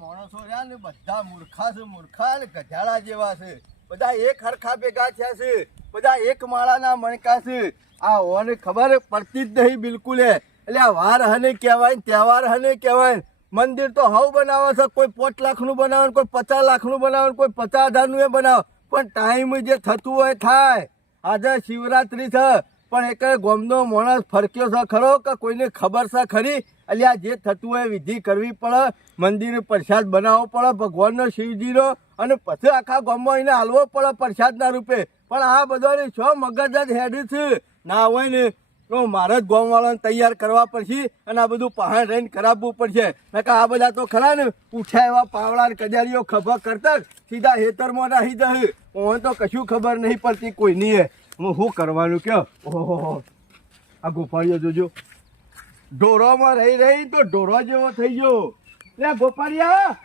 માણસો રહ્યા ને બધા મૂર્ખા છે, મૂર્ખા ને ગધાડા જેવા છે. બધા એક હરખા ભેગા થયા છે, બધા એક માળાના મણકા છે. આ ઓને ખબર પડતી જ નહીં બિલકુલ. એટલે આ વાર હને કહેવાય, તહેવાર હને કહેવાય. મંદિર તો હવ બનાવે છે, કોઈ 5 લાખનું બનાવે, કોઈ 50 લાખનું બનાવે, કોઈ 50,000નું એ બનાવે. પણ ટાઈમ જે થતું હોય થાય. આજે શિવરાત્રી છે, પણ એક ગામનો માણસ ફરક્યો છે ખરો કે કોઈને ખબર છે ખરી? એટલે આ જે થતું હોય વિધિ કરવી પડે, મંદિરે પ્રસાદ બનાવવો પડે ભગવાનનો, શિવજીનો, અને પછી આખા ગામમાં એને હાલવો પડે પ્રસાદના રૂપે. પણ આ બધાની છો મગજ જ હેડી છે. ના હોય ને તો મારે જ ગામવાળાને તૈયાર કરવા પડશે અને આ બધું પહાડ રહીને કરાવવું પડશે. નકા આ બધા તો ખરા ને ઉઠ્યા એવા પાવડા કજારીઓ ખભા કરતા સીધા હેતરમાં નાહી જશે. હું તો કશું ખબર નહીં પડતી કોઈની. હું શું કરવાનું કયો? ઓહો, આ ગોપાળિયો જોજો, ઢોરોમાં રહી તો ઢોરો જેવો થઈ ગયો. લે ગોપાળિયા,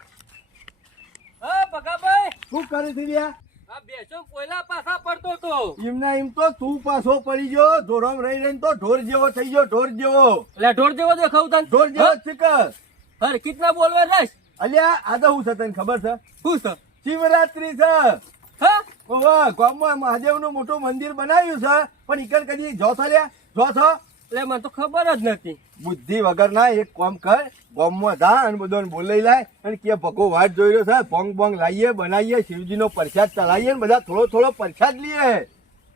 હા ભગાભાઈ, શું કરે છે લ્યા? આ બેસો કોયલા પાછા પડતો તો એમના એમ તો તું પાછો પડી ગયો. ઢોરોમ રહી તો ઢોર જેવો થઈ ગયો, ઢોર જેવો. એટલે ઢોર જેવો દેખાવ તને? ઢોર જેવો જ છે કે? હર કિતના બોલવા રસ? અલ્યા આજે શું છે તને ખબર છે? શું છે? શિવરાત્રી છે. હા, ઓવા ગામમાં મહાદેવનું મોટું મંદિર બનાવ્યું છે, પણ ઈકર કદી જો છો લ્યા? જો છો? એટલે મને તો ખબર જ નથી. બુદ્ધિ વગર ના એક કામ કર, ગામમાં જા અને બધાને બોલાઈ લાય અને કે ભગો વાટ જોઈ રહ્યો છે, ભોંગ ભોંગ લાવીએ, બનાવીએ, શિવજીનો પ્રસાદ ચલાવીએ ને બધા થોડો થોડો પ્રસાદ લઈએ.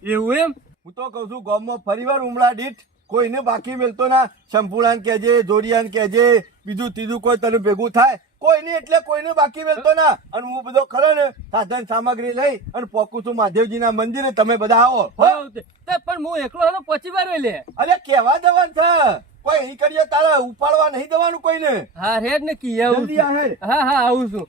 એવું એમ? હું તો કઉ છું ગામમાં ફરીવાર ઉમળા દીઠ કોઈને બાકી મેલતો ના. શંભુડાને કહેજે, જોડિયાને કહેજે, બીજું ત્રીજું કોઈ તને ભેગું થાય કોઈને, એટલે કોઈને બાકી મેલતો ના. અને હું બધો ખરો ને સાધન સામગ્રી લઈ અને પોકું છું મહાદેવજીના મંદિરે. તમે બધા આવો. પણ હું એકલો હતો પછી વાર લે. અરે કેવા જવાનું છે? કોઈ અહીં કરીએ તારે ઉપાડવા નહીં જવાનું કોઈને. હા રેડ ને કી આવું. જલ્દી આ હેડ. હા હા આવું છું.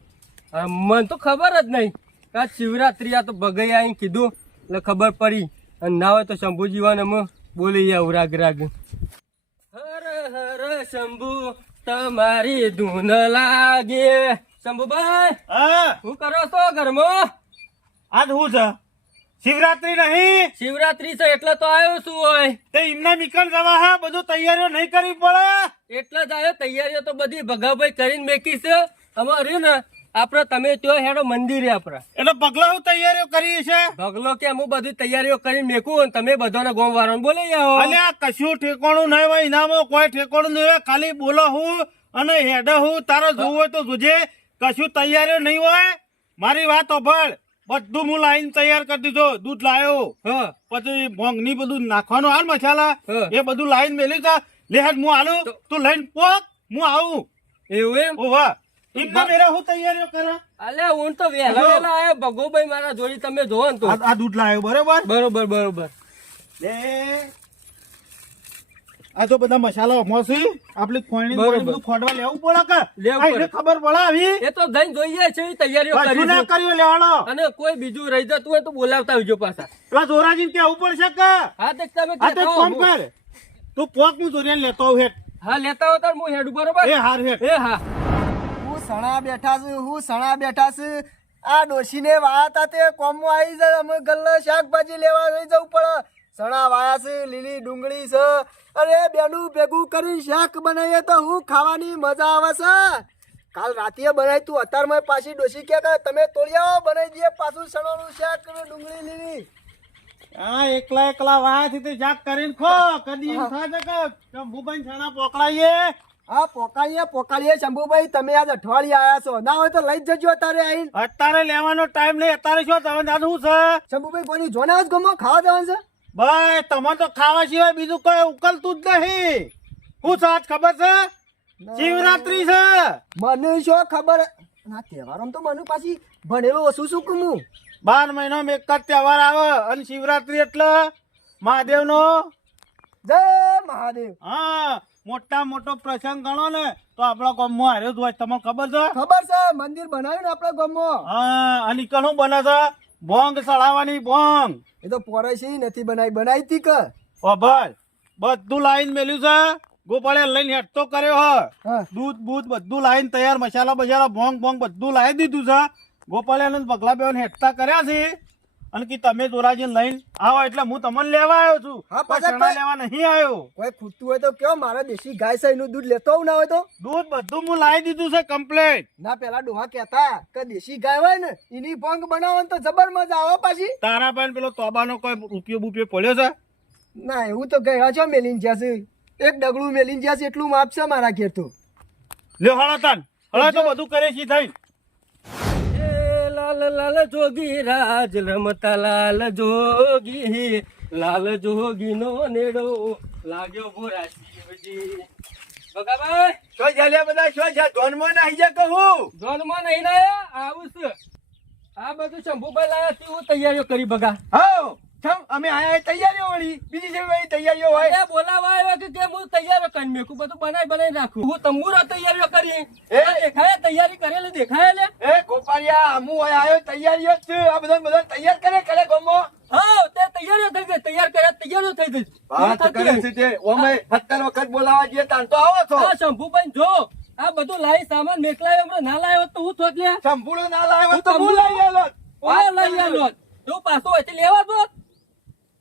મને તો ખબર જ નહીં કે શિવરાત્રી આ તો બગઈ આઈ કીધું એટલે ખબર પડી. અને ના હોય તો શંભુજીવાને અમે બોલી જાવ રાગ રાગ. હર હર શંભુ તમારી ધૂન લાગે. શંભુભાઈ, હા, શું કરો છો ઘરમાં? આજ શું છે? શિવરાત્રી નહીં? શિવરાત્રી છે એટલે તો આવ્યો છું. હોય તે એમના નીકળ જવા હા, બધું તૈયારીઓ નહીં કરવી પડે? એટલે જ આવ્યો. તૈયારીઓ તો બધી ભગાભાઈ કરીને મેકી છે. અમારે ને આપડે તમે ત્યાં હેડો મંદિરે આપડે. એટલે પગલા હું તૈયારીઓ કરી છે? ભગલો કે હું બધી તૈયારીઓ કરીને મેકું અને તમે બધાને ગામ વાળાને બોલાઈ આવો. અલ્યા કશું ઠેકોણું નહીં હોય, ઇનામો કોઈ ઠેકોણું નહીં હોય, ખાલી બોલો હું અને હેડે હું. તારે જોવું હોય તો જોજે, કશું તૈયારીઓ નહીં હોય. મારી વાત સાંભળ, બધું હું લાઈન તૈયાર કરી દીધો. દૂધ લાયો, હા, પછી ભોંગ ની બધું નાખવાનું હાલ મસાલા, હા. એ બધું લાઈન મેલી છે. લે હેડ હું હાલું, તું લઈને પોક, હું આવું. એવું એમ? ઓવા એમના મેરા હું તૈયારીઓ કરે? અલ્યા હું તો વહેલા વહેલા આયો. ભગોભાઈ મારા જોડી તમે જોવો ને તો. આ દૂધ લાવ્યો બરોબર. બરોબર બરોબર. લે આ તો બધા મસાલા મોસી આપલી ખોણી બરોબર. બધું ખોડવા લેવું પડે કે? લેવું આ પડે. એને ખબર પડે આવી? એ તો જઈને જોઈએ છે એ તૈયારીઓ કશું કરી ના છે. કર્યું લેવાનો. અને કોઈ બીજું રહી જતું હોય તો બોલાવતા આવજો પાછા. પેલા જોરાજીને કેવું પડશે કે? હા તે તમે આ તો કહેતા કામ હો. કર, તું પોક હું જોરિયાને લેતો આવું હેઠ. હા લેતા હો તાર હું હેડું. બરોબર એ હાર હેઠ. એ હા. હું સણા બેઠા છું, હું સણા બેઠા છું. આ ડોશીને વાયા તા તે કોમમાં આવી જાય. અમે ગલ્લા શાકભાજી લેવા લઈ જવું પડે. સણા વાયા છે, લીલી ડુંગળી છે, અરે બેનું ભેગું કરીને શાક બનાવીએ તો હું ખાવાની મજા આવે છે. કાલ રાતે બનાવી તું અત્યારમાં પાછી ડોશી કે તમે તોડી આવો, બનાવી દઈએ પાછું સણાનું શાક અને ડુંગળી લીલી. હા એકલા એકલા વાયાથી તે જાગ કરીને ખો. કદી એમ થાય છે કે ભૂભાઈ છાણા પોકળાઈએ? હા પોકાળીએ શંભુભાઈ, તમે આજ અઠવાડિયે આયા છો. ના હોય તો લઈ જ જજો અત્યારે આવીને. અત્યારે લેવાનો ટાઈમ નહીં. અત્યારે શું તમે દાદુ શું છે? શંભુભાઈ કોની જોના જ ગમો ખાવા જવાનું છે? ભાઈ તમારે તો ખાવા સિવાય બીજું કોઈ ઉકલતું જ નહીં. શું છે આજ ખબર છે? શિવરાત્રી છે. મને શું ખબર? ના તહેવારમાં તો મને પાછી ભણેલું ઓછું શું કમું. 12 મહિનામાં એક જ તહેવાર આવે અને શિવરાત્રી એટલે મહાદેવનો. જય મહાદેવ. હા મોટા મોટો પ્રસંગ ગણો ને તો આપણા ગામમાં હાર્યો જ હોય. તમને ખબર છે? ખબર છે, મંદિર બનાવ્યું ને આપણા ગામમાં. હા અને ઈકણ શું બને છે? ભોંગ ચડાવવાની ભોંગ. એ તો પોરાશી નથી બનાવી તી કે. ઓ ભાઈ બધું લાઈન મેલ્યું છે. ગોપાળે લઈને હેઠતો કર્યો હ. હા. દૂધ બૂધ બધું લાઈન તૈયાર, મસાલા બસાલા ભોંગ ભોંગ બધું લાવી દીધું છે. ગોપાળે પગલા બેન હેઠતા કર્યા છે અને કે તમે જોરાજીને લઈને આવો એટલે હું તમને લેવા આવ્યો છું. હા, કોઈ પાછા ચણા કોઈ- લેવા નહીં આવ્યો. કોઈ ખૂટતું હોય તો કયો, મારે દેશી ગાય છે એનું દૂધ લેતો આવું ના હોય તો. દૂધ બધું હું લાવી દીધું છે કમ્પ્લેટ. ના પેલા ડોહા કહેતા કે દેશી ગાય હોય ને એની ભંગ બનાવવાની તો જબર મજા આવે પાછી. તારા પાસે પેલો તોબાનો કોઈ રૂપિયો બુપિયો પડ્યો છે? ના એવું તો ગયા છો મેલીન જ્યાં છે, એક ડગલું મેલીન જ્યાં છે એટલું માપ છે મારા ઘેર તો. લ્યો હળો તાન, હળો તો બધું કરે છે થઈ. એ લાલ લાલ જોગી રાજ રમતા લાલ જોગી, લાલ જોગી નો નેડો લાગ્યો ભોરા શિવજી. બગાભાઈ શું ચાલ્યા બધા? શું છે? ધોનમાં નાહી જા કહું. જોનમાં નહીં લાયા, આવું છે. આ બધું શંભુભાઈ લાયા તેવું તૈયારીઓ કરી બગા. હાઉ, ચમ અમે આયા તૈયારીઓ વળી. બીજી છે ભાઈ તૈયારીઓ હોય. એ બોલાવા આવ્યા કે કેમ હું તૈયારીઓ કરી મેકું, બધું બનાવી નાખું. હું તંબુરો તૈયારીઓ કરી. એ? દેખાય તૈયારી કરેલી દેખાય લે. એ ગોપાળિયા, આમુ હોય આયો તૈયારીઓ જ છે. આ બધા તૈયાર કરે ગમો. હા તે તૈયારીઓ થઈ ગઈ, તૈયાર કર્યા તૈયારીઓ થઈ ગઈ. વાત કરે છે તે. ઓમે 17 વખત બોલાવા જઈએ તાન તો આવો છો. આ શંભુભાઈ જો આ બધું લાવી સામાન મેકલાયો હમણાં ના લાવ્યો તો હું થોત લે. સંપૂર્ણ ના લાવ્યો હું તો હું તંબુરો લઈ આવેલો. ઓય લઈ આલો. તું પાછો અહીંથી લેવા દો.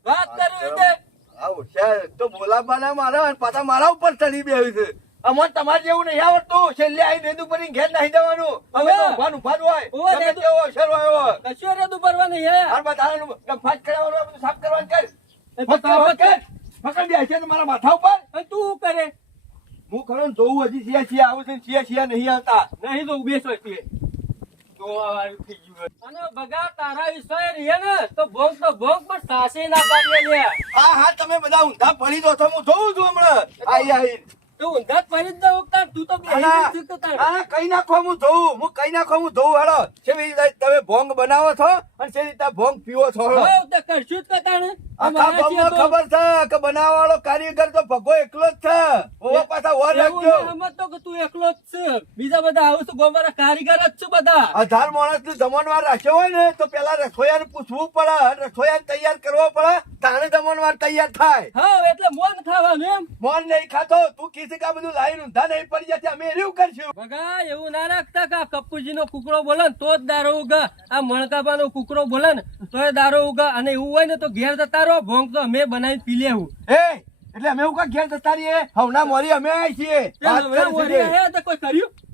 વાત કરી રીતે. આવું છે તો બોલાવાના મારા અને પાછા મારા ઉપર ચડી બેહ્યું છે. અમોન તમારે જેવું નહીં આવડતું. છેલ્લે આઈ રેદુ પડીને ઘેર નાહી જવાનું. હવે તો ઉભાનું હોય. ઓવે, ગમે રેદુ. તેવો અસર હોય. કશું રેદું ભરવાની હે. હાર બધાનું ડફાટ કરાવવાનું, આ બધું સાફ કરવાનું કર. એ તો ફટાફટ કર. પકડી દે છે ને મારા માથા ઉપર. અને તું શું કરે? હું ખરો ને જોઉં હજી સિયા આવું છે ને સિયા નહીં આવતા. નહીં તો બેસો તું. જોવા વાળું થઈ ગયું. અને બગા તારા વિષય રહે ને તો ભોંગ પણ સાસે ના પાડીએ લે. હા તમે બધા ઊંધા પડી દો છો. હું જોઉં છું હમણાં. આઈ તું ઊંધા જ પડી જ દઉં તાર. તું તો બેહી જ છે તો તાર. કઈ નાખો હું જોઉં. હેડો કેવી રીતે તમે ભોંગ બનાવો છો અને કેવી રીતે ભોંગ પીવો છો. હેડો. હોવ તે કરશું જ કતાણે. આખા ગામમાં ખબર છે કે બનાવવા વાળો કારીગર તો ભગો એકલો જ છે. ઓવા પાછા વર એવું રાખજો. ના સમજતો કે તું એકલો જ છે. બીજા બધા આવું છું ગોમારા કારીગર જ છું બધા. 1000 માણસ નું જમણવાર રાખ્યો હોય ને તો પેલા રસોઈયાને પૂછવું પડે. રસોઈયાને તૈયાર કરવો પડે. તાણે જમણવાર તૈયાર થાય. હા એટલે મોન ખાવાનું એમ. મોન નહીં ખાતો. તું કીધું કે આ બધું લાઈન ઊંધા નહીં પડી જતી. અમે એવું કરશું. બગા એવું ના રાખતા કે કપૂજી નો કુકડો બોલે ને તો જ દારો ઉગા. આ મણકાબા નો કુકડો બોલે ને તોય દારો ઉગા. અને એવું હોય ને તો ઘેર જતા રહો. ભોંગ તો અમે બનાવી પી લેવું. એટલે અમે એવું કા ઘેર જતા રહીએ. હવના મોરી અમે આવી છીએ. વાત કરે છે તે.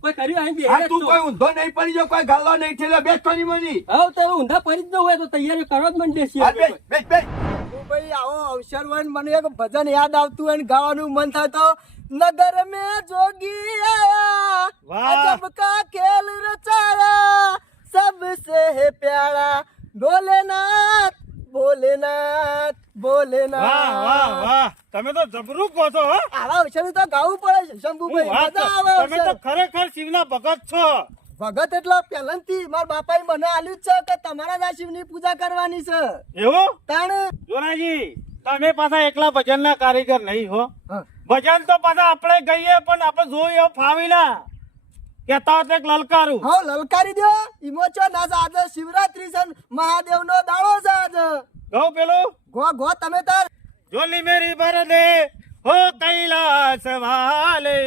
કોઈ કર્યું અહીં આ તું કોઈ ઊંધો નહીં પડી જો. કોઈ ગાલો નહીં થયેલો. બેસ તો નહીં મની. હવે તો ઊંધા પડી જ ન હોય તો તૈયારી કરવા જ માંડે હા, બેસ, બેસ, બેસ. ઓ ભાઈ આવો અવસર હોય ને મને એક ભજન યાદ આવતું હોય ને ગાવાનું મન થાય તો નગર में जोगी आया વાહ. अजब का खेल रचाया सबसे प्यारा भोलेनाथ भोलेनाथ વાહ વાહ भोलेनाथ. વાહ, તમે તો જબરું કહો છો હો. આવા અવસર તો ગાવું પડે છે હું શંભુભાઈ. વાત મજા કરું. આવે તમે તો અવસર. ખરેખર શિવના ભગત છો. ભગત એટલે પહેલાથી મારા બાપાએ મને આલ્યું જ છે કે તમારા જ આ શિવની પૂજા કરવાની છે. એવું તાણ જોરાજી તમે પાછા એકલા ભજન ના કારીગર નહીં હો. હા. ભજન તો પાછા આપણે ગઈએ પણ આપણે જોઈએ એવું ફાવી ના. કેતા હોત એક લલકારું. હા લલકારી દો. ઈમોચો ના છે. આજે શિવરાત્રી છે ને મહાદેવનો દાડો છે આજે. ગૌ પેલું ગો તમે તાર જોલી મેરી ભર દે હો કૈલાસ વાલે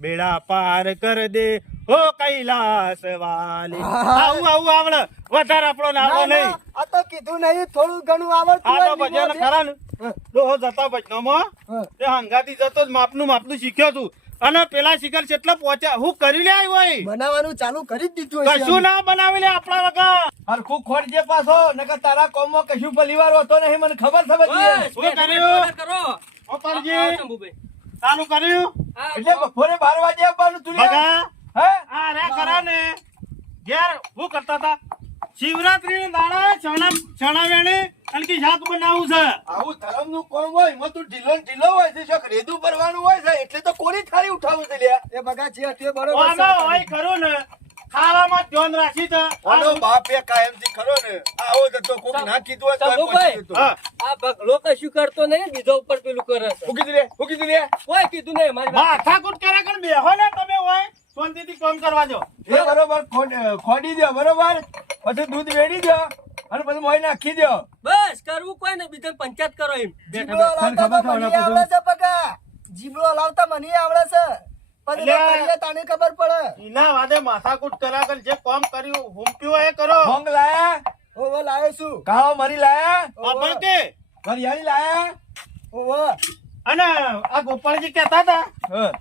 બેડા પાર કર દે હો કૈલાસ વાલે. આવું આવડે વધારે આપણો ના આવડે નહીં. આ તો કીધું નહીં થોડું ઘણું આવડતું આ તો હોય ભજન લીમો ખરા ને હા. ડોહો જતા ભજનમાં હા. તે હંગાતી જતો જ માપનું શીખ્યો તું. અને પેલા શિખર કેટલા પહોંચ્યા હું કરી લે હોય બનાવવાનું ચાલુ કરી જ દીધું હશે કશું ના બનાવી લે આપણા વગર. હરખું ખોટજે પાછો. નકર તારા કોમમાં કશું ભલીવાર હોતો નહીં. મને ખબર છે બધી. શું કર્યું? કરો ગોપાલજી શંભુભાઈ. ચાલુ કર્યું એટલે બપોરે 12 વાગે આવવાનું તું લ્યા. બગા હે? આ રે ખરા ને ઘેર શું કરતા હતા શિવરાત્રી દાડા ચણા વેણે અને કે શાક બનાવવું છે. આવું ધર્મનું કોમ હોય એમાં તું ઢીલો ને ઢીલો હોય છે. શોખ રેદું ભરવાનું હોય છે એટલે તો કોની થાળી ઉઠાવું છે લ્યા. એ બગા જે હતું એ બરોબર આનો છે. હોય ખરું ને ખાવામાં ધ્યાન રાખી છે. આનો બાપ એ કાયમથી ખરો ને. આવો તો કોક ના કીધું હોય તો આ શંભુભાઈ. પહોંચી જતો. હા. આ બગલો કશું કરતો નહીં બીજો ઉપર પેલું કરે છે. હું કીધું લે કોઈ કીધું નહીં મારી વાત. માથાકૂટ કરે કણ બેહો ને તમે હોય શાંતિથી કામ કરવા જો. એ બરોબર ખોડી દો બરોબર. પછી દૂધ વેડી દો અને પછી મોય નાખી દો. બસ કરવું કોઈ ને બીજા પંચાયત કરો એમ જીબડો લાવતા તો મને આવડે છે બગા. જીબડો લાવતા મને આવડે છે. પણ અલ્યા. એને કરીએ તાને ખબર પડે. એના વાદે માથાકૂટ કર્યા કર જે કામ કર્યું હુંપ્યું એ કરો. ભોંગ લાયા ઓવો લાયો છું કાળો મરી લાયા બાપણ કે વરિયાળી લાયા ઓવો અને આ ગોપાલજી કહેતા હતા હા.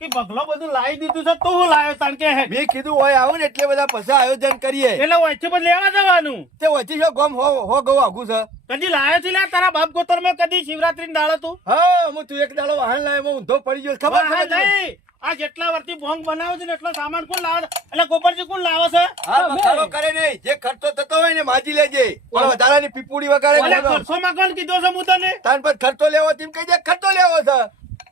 કે બગલો બધું લાવી દીધું છે તો હું લાવ્યો તાણ કે હે મેં કીધું હોય આવું ને એટલે બધા પછી આયોજન કરીએ એટલે વચ્ચે બધું લેવા જવાનું તે વચ્ચે શું ગમ હો ગૌ આઘું છે કદી લાવ્યો છે લે તારા બાપ ગોતર માં કદી શિવરાત્રી ને દાડો તું હા હું તું એક દાડો વાહન લાવ્યો હું ઊંધો પડી ગયો ખબર હા, ખબર નહીં. આ જેટલા વર્ષથી ભોંગ બનાવે છે ને એટલો સામાન કોણ લાવે છે? એટલે ગોપાલજી કોણ લાવે છે હા બખાડો કરે નહીં જે ખર્ચો થતો હોય ને માજી લેજે પણ વધારાની પીપુડી વગાડે ઓલે નહીં. ખર્ચોમાં કોણ કીધો છે હું તને તાન પર ખર્ચો લેવો તેમ કહી દે ખર્ચો લેવો છે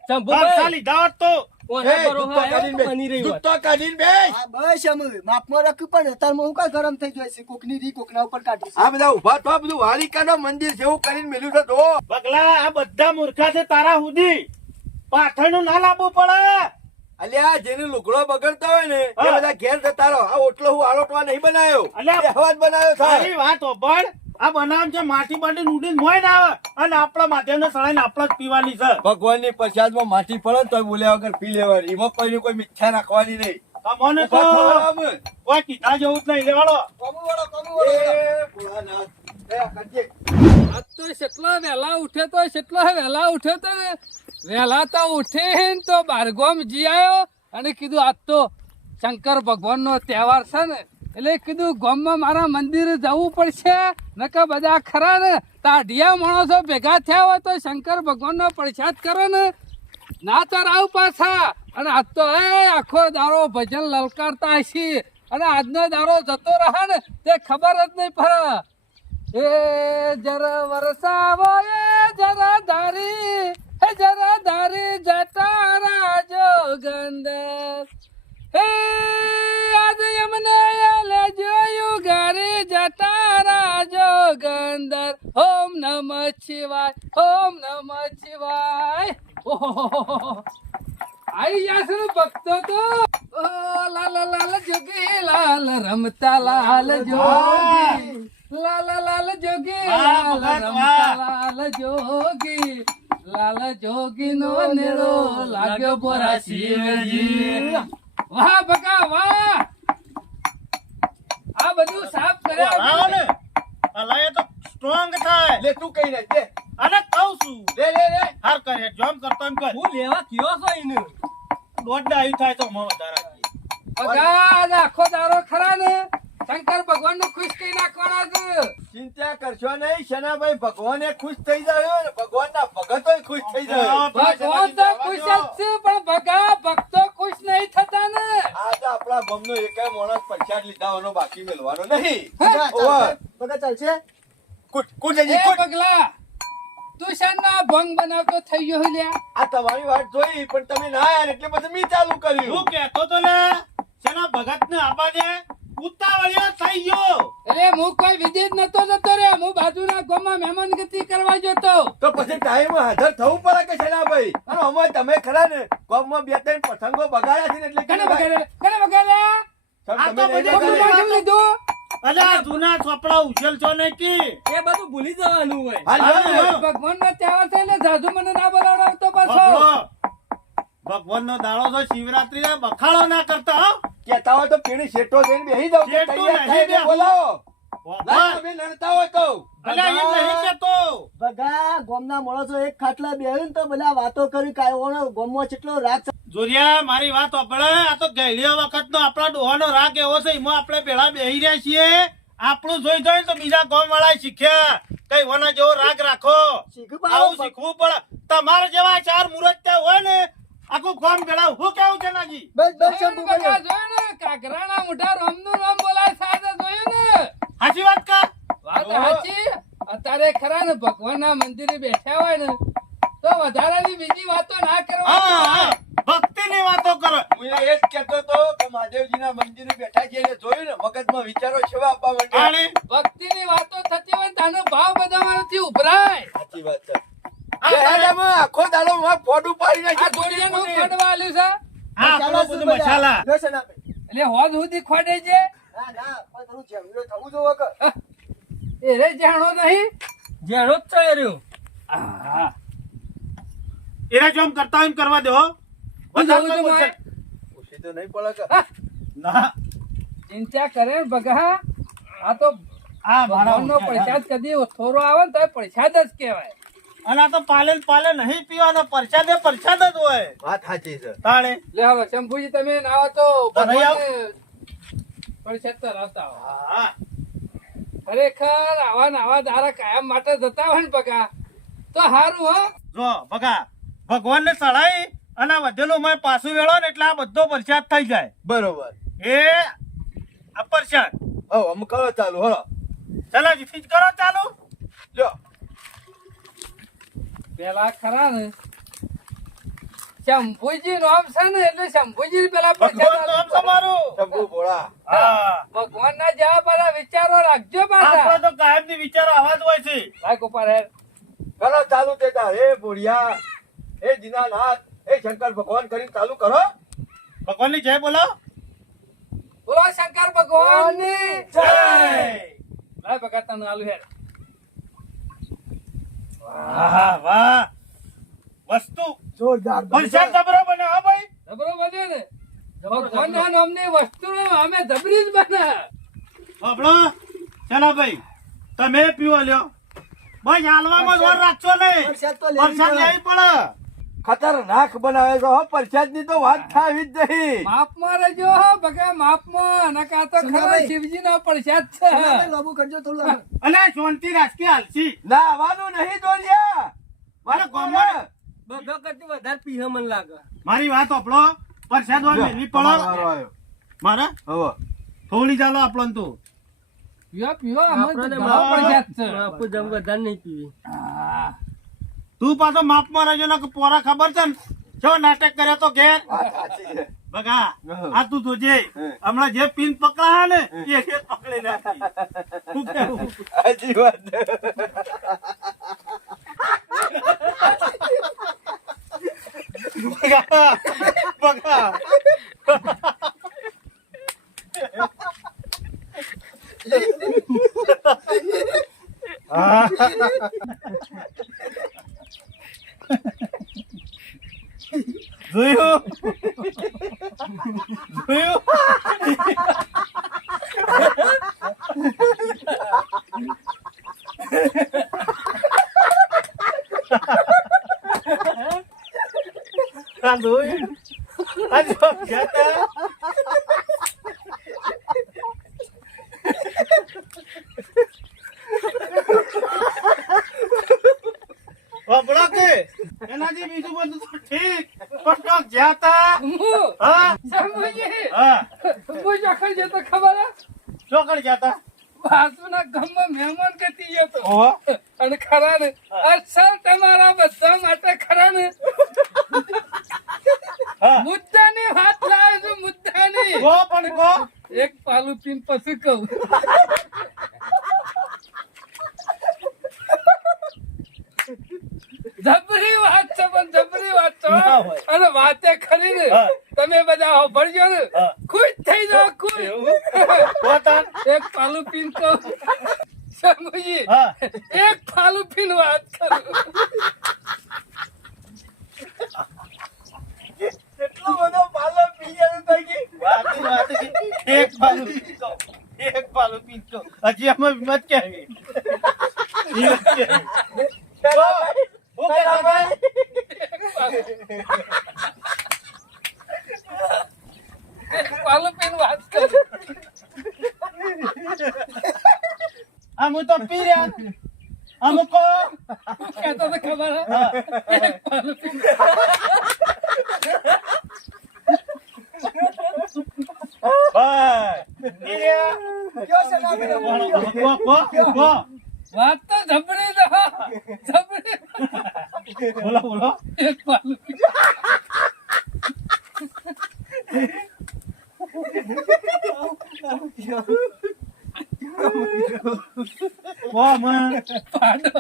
શંભુભાઈ ખર્ચા લીધા હોત તો ઓના એ, બરોબર જૂતો આવ્યો કાઢીને તો બની રહી બેસ. હોત. જૂતો કાઢીને બેસ. આ બસ અમે માપમાં રાખ્યું પણ અત્યારમાં હું કાંઈ ગરમ થઈ જાય છે કોકની રી કોકના ઉપર કાઢી છે આ બધા ઉભા તો બધું વાલિકાનો મંદિર છે એવું કરીને મેલ્યું છે તો પગલા આ બધા મૂર્ખા છે તારા સુધી પાછળનું ના લાવવું પડે અલ્યા જેને લુગડો બગડતો હોય ને એ હા. બધા ઘેર જતા રહો આ ઓટલો હું આલોટવા નહીં બનાવ્યો અલ્યા. એ હવા જ બનાવ્યો તારી છે વાત હોભળ. આ બનાવ છે માટી બાટી ઉડીને મોય ના આવે અને આપણા માધ્યમને સળાઈને આપણા જ પીવાની છે ભગવાનની પ્રસાદમાં માટી પડે ને તો બોલ્યા વગર પી લેવાની એમાં કોઈને કોઈ મિથ્યા રાખવાની નહીં તમને તો ઉભા થવા આમ. કોઈ કીધા જેવું જ નહીં લેવાડો એ ભોળાનાથ. એ આ કરજે. આજ તો કેટલો વહેલા ઉઠ્યો તો કેટલો વહેલા ઉઠ્યો તો ને વહેલા તો ઉઠીને તો બારગોમ જી આવ્યો અને કીધું આજ તો શંકર ભગવાનનો તહેવાર છે ને એટલે કીધું ગામમાં મારા મંદિરે જવું પડશે નકર બધા ખરા ને તાઢિયા માણસો ભેગા થયા હોય તો શંકર ભગવાનનો પ્રસાદ કરો ને ના તાર આવ પાછા અને આજ તો આખો દારો ભજન લલકારતા હશી અને આજનો દારો જતો રહે ને તે ખબર જ નહીં પડે એ જરા વરસાવો એ જરા ધારી જટારા જોગંદર હે આજ એમને લે જોયું ગારી જટારા જોગંદર ઓમ નમઃ શિવાય ઓહો આઈ જાશે ને ભક્તો તો ઓ લાલ લાલ જોગી લાલ રમતા લાલ જોગી લાલ જોગી લાલ રમતા લાલ જોગી લાલ જોગી નો નેરો લાગ્યો બોરા શિવજી વાહ બકા વાહ આ બધું સાફ આવો ને કર્યા અલાય તો સ્ટ્રોંગ થાય લે તું કઈ નાખ દે. અને કહું છું લે હાર કરે જોમ કરતો એમ કર હું લેવા કયો છો એને દોઢ ડાયું થાય તો મો વધારે બકા આજ આખો દારો ખરા ને શંકર ભગવાન નું ખુશ કરી નાખવાના છે ચિંતા કરશો નહીં શનાભાઈ ભગવાને ખુશ થઈ જાય ને ભગવાનના ભગતો ખુશ થઈ જાય ભગવાન તો ખુશ જ છે પણ ભગા ભક્તો ખુશ નહીં થતા ને આ તો આપણા બમનો એકાય માણસ પ્રસાદ લીધાવાનો બાકી મેળવાનો નહીં બધા ઓવર. ચાલશે? બધા ચાલશે કુટ એ જજી કુટ પગલા તું શાના ભંગ બનાવતો થઈ ગયો લ્યા આ તમારી વાત જોઈ પણ તમે ના આયા એટલે પછી મેં ચાલુ કર્યું હું કહેતો તો ને શેના ભગત ને આપા દે ઉતાવળિયો થઈ ગયો એટલે હું કોઈ વિદેશ નતો જતો રે હું બાજુના ગામમાં મહેમાનગતિ કરવા જતો તો પછી ટાઈમ હાજર થવું પડે કે શનાભાઈ અને અમે તમે ખરા ને ગામમાં બે ત્રણ પ્રસંગો બગાડ્યા છે ને એટલે કને બગાડ્યા તમે આ તો નહીં બધું કોનું બગાડ્યા. માથું લીધું અલે આ જૂના ચોપડા ઉછેલ છો ને કી એ બધું ભૂલી જવાનું હોય હાલ જો. ભગવાનનો તહેવાર છે એટલે જાજુ મને ના બોલાવડાવતો પાછો ભગવાન નો દાડો તો શિવરાત્રી ના બખાડો ના કરતા હો કહેતા હોય તો પીણી શેઠો થઈને બેસી જાવ કે શેઠો તૈયાર નહીં થઈને બેહું. બોલાવો ના ભગવાન, તમે લડતા હોય તો અલે એમ નહીં કેતો ભગા ગામના માણસો એક ખાટલા બેહ્યું ને તો બધા વાતો કરી કાયો ગામમાં કેટલો રાગ છે. જોરિયા મારી વાત સાંભળે આ તો ગયેલી વખત નો આપણા ડોહાનો રાગ એવો છે એમાં આપણે પેલા બેહી રહ્યા છીએ આપણું જોઈ જોઈ તો બીજા ગામ વાળા શીખ્યા કઈ વના જેવો રાગ રાખો શીખવું પડે. આવું શીખવું પડે તમારે જેવા ચાર મુરત હોય ને આખું ગામ ભેળા હું કેવું છે નાજી બસ બસ જોયું શંભુ બકા, ભાઈ. જોયું ને કાગરાના મોઢા રામનું નામ બોલાય સાદા જોયું ને સાચી વાત કા વાત સાચી અત્યારે ખરા ને ભગવાનના મંદિરે બેઠા હોય ને તો વધારાની બીજી વાતો ના હા કરવા ભક્તિ ની વાતો કરો હું એ જ કહેતો હતો કે મહાદેવજીના મંદિરે બેઠા છીએ ને જોયું ને મગજમાં વિચારો છેવા આપવા માંડ્યા આને ભક્તિની વાતો થતી હોય ને તાનો ભાવ બધામાંથી ઉભરાય સાચી વાત છે એ હેડામાં આખો દાડો માં પોડું પાડી આ નાખ્યું ગોળિયાનું ખોડવા આલ્યું છે આ આપણું બધું મસાલા જો શનાભાઈ. એટલે હોદ સુધી ખોડે છે ના ના પણ થોડું જેમનું થવું જોવે કે. એ રે જાણો નહીં જેનો જ છે રહ્યો આહા. એના જો કરતા એમ કરવા દો હું જઉં છું મારે. ખુશી તો નહીં પડે કે હા, ના ચિંતા કરે ને બગા આ તો આ મારા ભગવાનનો પ્રસાદ કદી થોડો આવે ને તો એ પ્રસાદ જ કહેવાય. અને આ તો પાલે ને પાલે નહીં પીવાનો, પ્રસાદ જ હોય. વાત સાચી છે. તાણે લે હવે શંભુજી તમે નાવો તો તો નહીં આવો? ભગવાનને પ્રસાદ તો લાવતા આવો. હા ખરેખર આવા ને આવા દારા કાયમ માટે જતા હોય ને બગા તો સારું હો. જો બગા ભગવાન ને ચડાઈ અને આ વધેલું મેં પાછું વેળો ને એટલે આ બધો પ્રસાદ થઈ જાય. બરોબર. એ આ પ્રસાદ હવે અમે કરો ચાલુ હળો. ચલો જીથી જ કરો ચાલુ. લ્યો. પેલા ખરા ને શંભુજી નામ છે ને એટલે શંભુજી પેલા ભગવાન નામ તમારું. શંભુ ભોળા. હા ભગવાન ના જવા બધા વિચારો રાખજો પાછા. આપડે તો કાયમ ની વિચારો આવા જ હોય છે. ભાઈ ઉપર હેર કરો ચાલુ તેતા. હે ભોળિયા, હે દીનાનાથ, હે શંકર ભગવાન કરીને ચાલુ કરો. ભગવાન ની જય બોલો. બોલો શંકર ભગવાન ની જય. ભાઈ ભગત તને આલુ હેર વાહ વાહ વસ્તુ જોરદાર પ્રસાદ જબરો બને. હા ભાઈ જબરો બન્યો ને ભગવાન ના નામ ની વસ્તુ અમે જબરી જ બને. બાબડો ચાલો ભાઈ તમે પીવો લ્યો. બસ હાલવામાં જોર રાખશો નહીં. પ્રસાદ તો લેવી પ્રસાદ પડે. લેવી પડે. ખતરનાક બનાવે છે હો. પ્રસાદ ની તો વાત થાવી જ નહીં. માપમાં રહેજો હો બગા માપમાં નકા તો ખરા સંગાભાઈ. શિવજી નો પ્રસાદ છે. તમે લોબુ કરજો થોડું. અને શાંતિ રાજકી હાલશી. ના આવવાનું નહીં દોરિયા. મારે ગામમાં બધો કરતી વધારે પીહે મને લાગે. મારી વાત આપડો પ્રસાદ હોય મેળવી પડો. વારો આવ્યો. મારે હવે થોડી ચાલો આપણને તો પીવો પીવો અમે તો આપણને ઘણો પ્રસાદ છે. આપું જમ વધારે નહીં પીવી. હા. તું પાછો માપમાં રહેજો ને પોરા ખબર છે ને જો નાટક કર્યો તો ઘેર. વાત સાચી છે. બગા આ તું જોજે હમણાં જે પિન પકડા ને એ પકડી નાખી. શું કહેવું? સાચી વાત. બગા બગા જોયું જોયું. આ જોયું. આ જો જતા. બાબડા કે એનાથી બીજું બધું તો ઠીક પણ તો જ્યાતા. હું હા શંભુજી હા હું જખણ જતો ખબર હે? ચોકડ જ્યાતા. બાજુના ગામમાં મહેમાન ગતિ જતો ઓહો અને ખરા ને અસર તમારા બધા માટે ખરા ને હા મુદ્દાની વાત લાવે છું મુદ્દાની. કો પણ કો. એક પાલું પીન પછી કહું. જબરી વાત છે પણ જબરી વાત છે ના હોય. અને વાતે ખરી ને હા. તમે બધા ભરજો ને હા. ખુશ થઈ જાઓ ખુશ. કો તાન. એક પાલું પીન કહું શંભુજી હા એક પાલું પીન વાત કરું. કેટલો બધો પાલો પી ગયો થઈ ગઈ. વાત એક પાલું પીતો એક પાલું પીતો હજી અમે હિંમત કેવી હિંમત કેવી. હું કહેતા ભાઈ એક પાલું પીન વાત કરું. આમ તો પી રહ્યા અમુકો કહેતો તો ખબર હે? એક પાલું પીન ભાઈ પી રહ્યા. કયો છે ના પેલો? કો વાત તો જબરી દો જબરી. બોલો બોલો. એક પાલું પીન કો મને પાડો.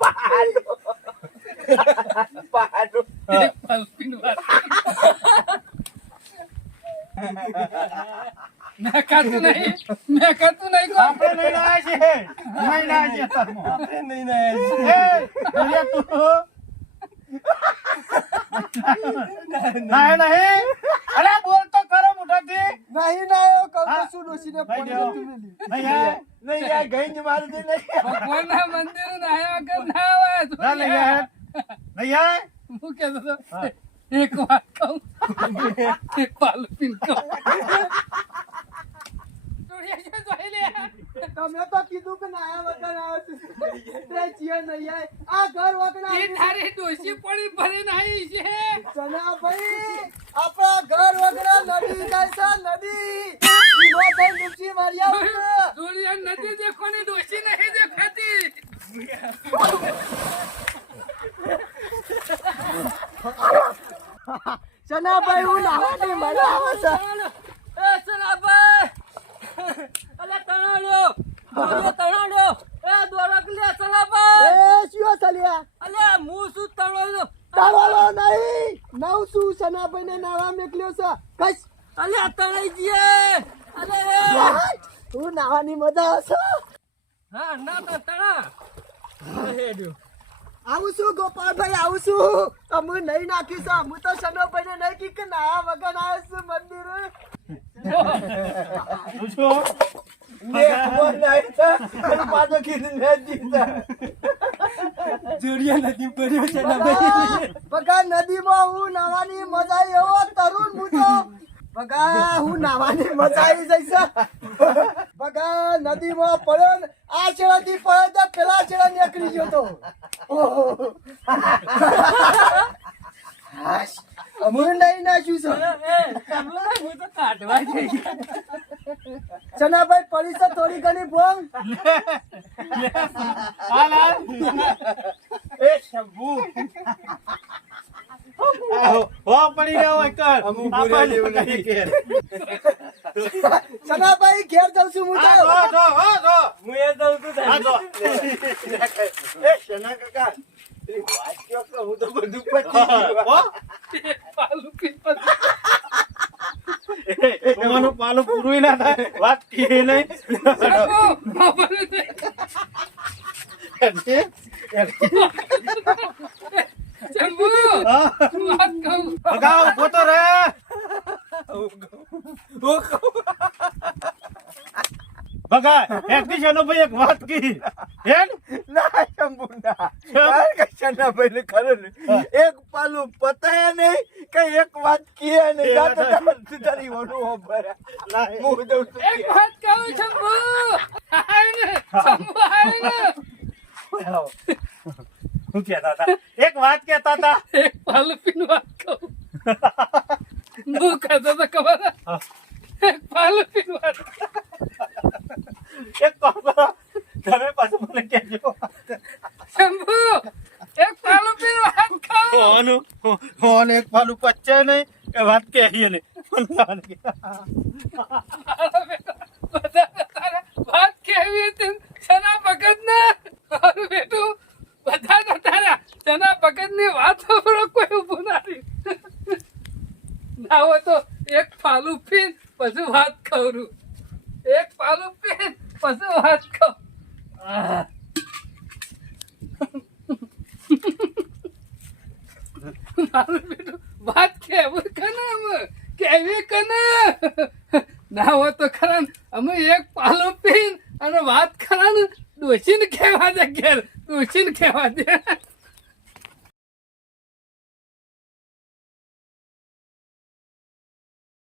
પાડો. એક પાલું પીન વાત મેં ખાતું નહીં કોણ? આપણે લઈને આવ્યા છીએ લઈને આવ્યા છીએ અત્યારમાં. આપણે નહીં ને. એ દરિયા તું ના નહીં અરે બોલ તો ખરો મોટા મોટાથી નહીં નાયો કહું હા. તો શું ડોશીને નહીં પાણી દેવો. જતું મેલી. નહીં આય. નહીં યાર ગઈ જ મારી દે નહીં ભગવાનના મંદિર નાયા વગર ના આવે ના નહીં આય. નહીં આય. હું કહેતો હતો, એક વાત કહું એક પાલું પીને કહું જોડિયા છે જોઈ લે. તમે તો કીધું કે નાયા વગર આવે છે. તે ચિયા નહીં આય. આ ઘર વગર એ આવે. તારી ડોશી પડી ભરીને આવી છે સનાભાઈ, આપણા ઘર વગર નદી જાય છે, નદી. ઈનો થઈ ડૂબકી મારી આવશે. જોડિયા નથી દેખોની ડોશી નહીં દેખાતી. સનાભાઈ, હું નાવાની મજા આવે છે. એ સનાભાઈ અલે તણાડ્યો તણાડ્યો એ દોરક લે સનાભાઈ એ શું ચાલ્યા? અલે હું શું તણાડ્યો તાળવાળો નહીં. નવ શું સનાભાઈને નાવા મેકલ્યો છે. કશ. અલે તણાઈ જઈએ અલે હું નાવાની મજા આવશે. હા ના તો તણા હેડ્યો આવું છું ગોપાલભાઈ, આવું છું. અમે નહીં નાખી છે. હું તો સનાભાઈને નહીં કી કે નાયા વગર આવે છે મંદિર. તું શું? લે ખબર નહીં છે અને પાછો કીધું લે જીતા જોડિયા નથી પડ્યો સનાભાઈ બગા નદીમાં હું નાવાની મજા એવો તરુણ હું તો. બગા હું નાવાની મજા આવી જઈશ. બગા નદીમાં પડ્યો ને આ છેડાથી પડ્યો તો પેલા છેડા નીકળી ગયો તો. ઓહો. હાશ. અમે નહીં નાખ્યું છે. હું તો કાઢવા જઈ ચનાભાઈ પડી છે થોડી ઘણી ભોંગ. હાલ હાલ. એ શંભુ. હો પડી ગયો હોય કર. અમુક બોલ્યા જેવું નહીં. ચનાભાઈ ઘેર જાઉં છું હું હા, તો. જો, જો, હો, જો. હું એ દઉં તું હા, જો. એ શના કાકા એ વાત કયો કે હું તો બધું પતી ગયું. હો. એક પાલું પીને તમારું પાલું પૂરું ના થાય વાત કી નહીં. શંભુ હા. વાત કહું ભગાવ ઉભો તો રે. ભગા એકથી શેનો ભાઈ એક વાત કી હેડ. ના શંભુ ના કારણ કે શનાભાઈને ખરું ને એક પાલું પતાય નહીં કે એક વાત કીએ નહીં જાતો તું તારી વડું હોભરે. ના, હું દઉં છું એક વાત કહું શંભુ આય ને શંભુ આય ને શું કહેતા હતા? એક વાત કહેતા હતા. એક પાલું પીને વાત કહું હું કહેતો તો ખબર હે? એક પાલું પીને વાત એક કામ કરો તમે પાછું મને કહેજો. શંભુ એક પાલું પીને વાત કહું હોન એક પાલું પચ્ચે નહીં કે વાત કહીએ નહીં. બધા તારા વાત કેવી હતી સના ભગત ને મારું બેટું બધા તારા સના ભગત ની વાત સાંભળો કોઈ ઊભું નથી ના હોય તો એક પાલું પીન પછી વાત કરું એક પાલું પીન પછી વાત કહું આહ. મારું બેટું વાત કેવું કને કેવી કને ના હોય તો ખરા ને, અમે એક પાલો પીન અને વાત ખરા ને ડોશીને કહેવા દે ઘેર ડોશીને કહેવા દે